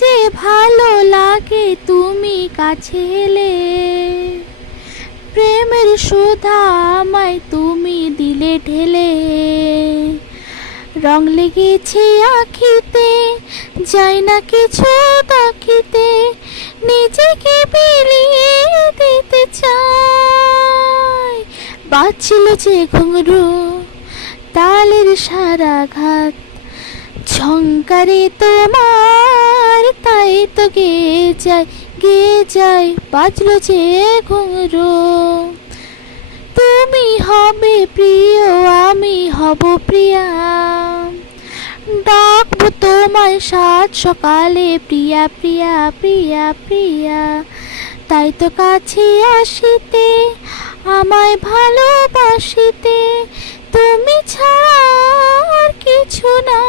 যে ভালো লাগে তুমি কাছে এলে, প্রেমের সুধা আমায় তুমি দিলে ঢেলে। রং লেগেছে আখিতে, যাই না কিছু তাকিতে, নিজেকে বিলিয়ে দিতে চাই। বাজছিল যে ঘুঙরু তালের সারাঘাত, ঝংকারে তোমার তাই তো গেয়ে যায়, গেয়ে যায়। বাজলো যে ঘুঙরু, তুমি হবে প্রিয় আমি হব প্রিয়া, ডাকবো তোমায় সাত সকালে প্রিয়া প্রিয়া প্রিয়া প্রিয়া। তাই তো কাছে আসিতে আমায় ভালোবাসিতে, তুমি ছাড়া আর কিছু না।